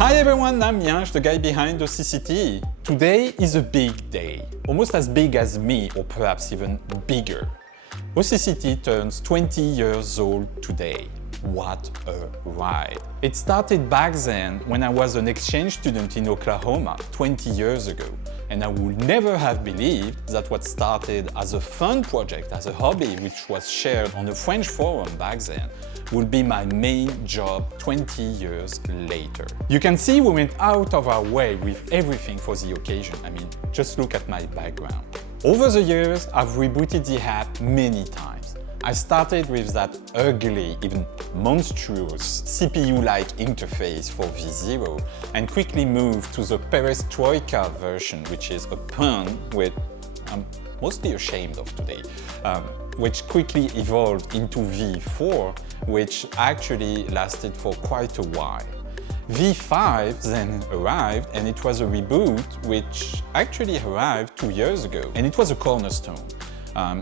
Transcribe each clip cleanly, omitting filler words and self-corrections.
Hi everyone, I'm Yash, the guy behind OCCT. Today is a big day, almost as big as me, or perhaps even bigger. OCCT turns 20 years old today. What a ride! It started back then when I was an exchange student in Oklahoma 20 years ago, and I would never have believed that what started as a fun project, as a hobby which was shared on a French forum back then, would be my main job 20 years later. You can see we went out of our way with everything for the occasion. I mean, just look at my background. Over the years, I've rebooted the app many times. I started with that ugly, even monstrous CPU-like interface for V0 and quickly moved to the perestroika version, which is a pun which I'm mostly ashamed of today, which quickly evolved into V4, which actually lasted for quite a while. V5 then arrived, and it was a reboot which actually arrived 2 years ago, and it was a cornerstone.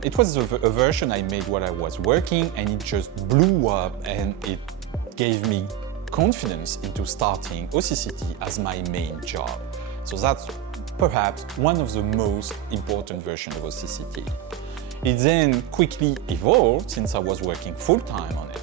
It was a version I made while I was working, and it just blew up, and it gave me confidence into starting OCCT as my main job. So that's perhaps one of the most important versions of OCCT. It then quickly evolved since I was working full-time on it,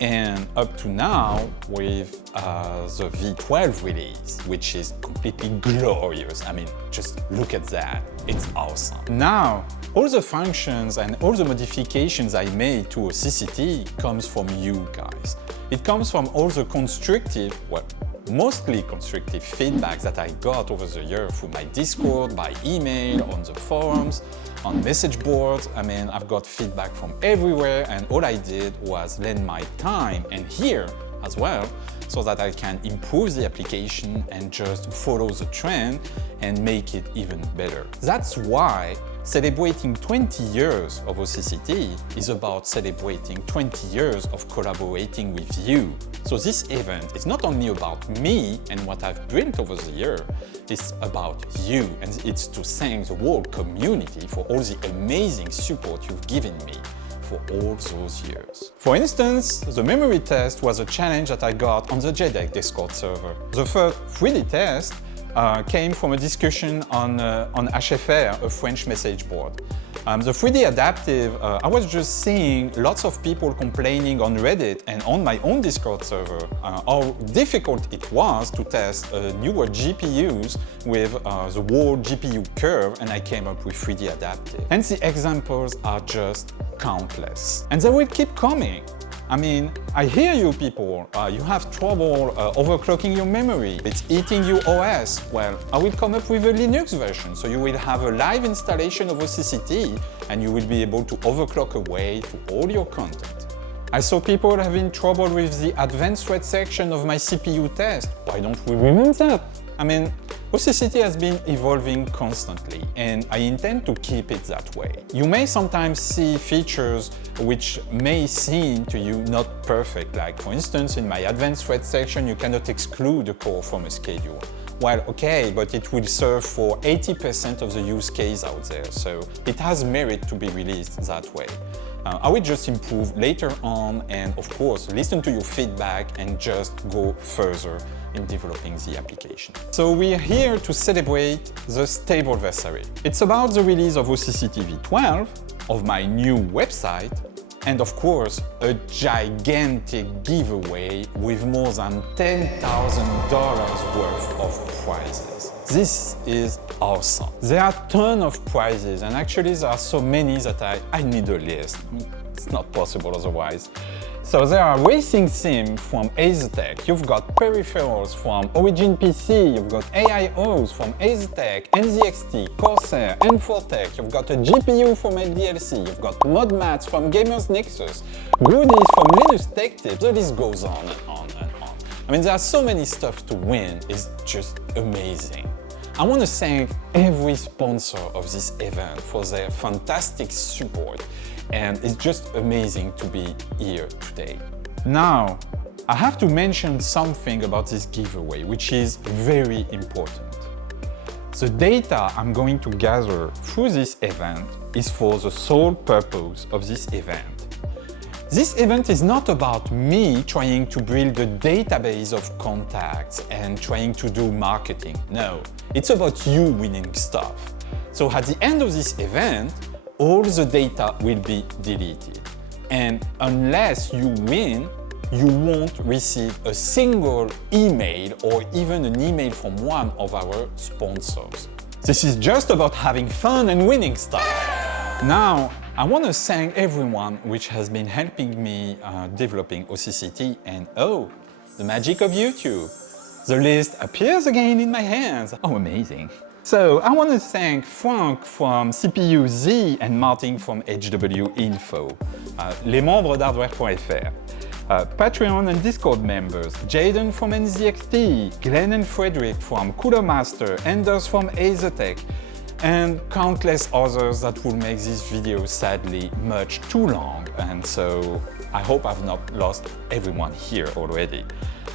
and up to now with the V12 release, which is completely glorious. I mean, just look at that, it's awesome. Now, all the functions and all the modifications I made to OCCT comes from you guys. It comes from all the constructive, well, mostly constructive feedback that I got over the year through my Discord, by email, on the forums, on message boards. I mean, I've got feedback from everywhere, and all I did was lend my time and here as well, so that I can improve the application and just follow the trend and make it even better. That's why celebrating 20 years of OCCT is about celebrating 20 years of collaborating with you. So this event is not only about me and what I've built over the year, it's about you, and it's to thank the whole community for all the amazing support you've given me for all those years. For instance, the memory test was a challenge that I got on the JDEC Discord server. The first 3D test came from a discussion on HFR, a French message board. The 3D adaptive, I was just seeing lots of people complaining on Reddit and on my own Discord server how difficult it was to test newer GPUs with the whole GPU curve, and I came up with 3D adaptive. And the examples are just countless. And they will keep coming. I mean, I hear you people, you have trouble overclocking your memory, it's eating your OS. Well, I will come up with a Linux version, so you will have a live installation of OCCT and you will be able to overclock away to all your content. I saw people having trouble with the advanced thread section of my CPU test. Why don't we remove that? I mean, OCCT has been evolving constantly, and I intend to keep it that way. You may sometimes see features which may seem to you not perfect, like for instance in my advanced thread section you cannot exclude a core from a schedule. Well, okay, but it will serve for 80% of the use case out there, so it has merit to be released that way. I will just improve later on and, of course, listen to your feedback and just go further in developing the application. So we are here to celebrate the stableversary. It's about the release of OCCT v12, of my new website, and of course, a gigantic giveaway with more than $10,000 worth of prizes. This is awesome. There are a ton of prizes, and actually there are so many that I need a list. It's not possible otherwise. So there are racing sims from Azetec, you've got peripherals from Origin PC, you've got AIOs from Azetec, NZXT, Corsair, N4Tech, you've got a GPU from LDLC, you've got mod mats from Gamers Nexus, goodies from Linux Tech Tips, the list goes on and on and on. I mean, there are so many stuff to win, it's just amazing. I want to thank every sponsor of this event for their fantastic support, and it's just amazing to be here today. Now, I have to mention something about this giveaway, which is very important. The data I'm going to gather through this event is for the sole purpose of this event. This event is not about me trying to build a database of contacts and trying to do marketing. No, it's about you winning stuff. So at the end of this event, all the data will be deleted. And unless you win, you won't receive a single email or even an email from one of our sponsors. This is just about having fun and winning stuff. Now, I want to thank everyone which has been helping me developing OCCT and the magic of YouTube. The list appears again in my hands. Oh, amazing. So I want to thank Frank from CPU-Z and Martin from HW Info, les membres d'hardware.fr. Patreon and Discord members, Jaden from NZXT, Glenn and Frederick from Cooler Master, Anders from Azotech, and countless others that will make this video sadly much too long, and so I hope I've not lost everyone here already.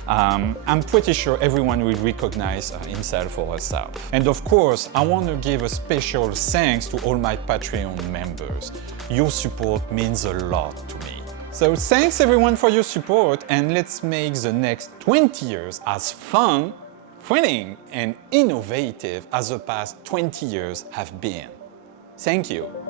I'm pretty sure everyone will recognize himself or herself. And of course, I want to give a special thanks to all my Patreon members. Your support means a lot to me. So thanks everyone for your support, and let's make the next 20 years as fun, thrilling and innovative as the past 20 years have been. Thank you.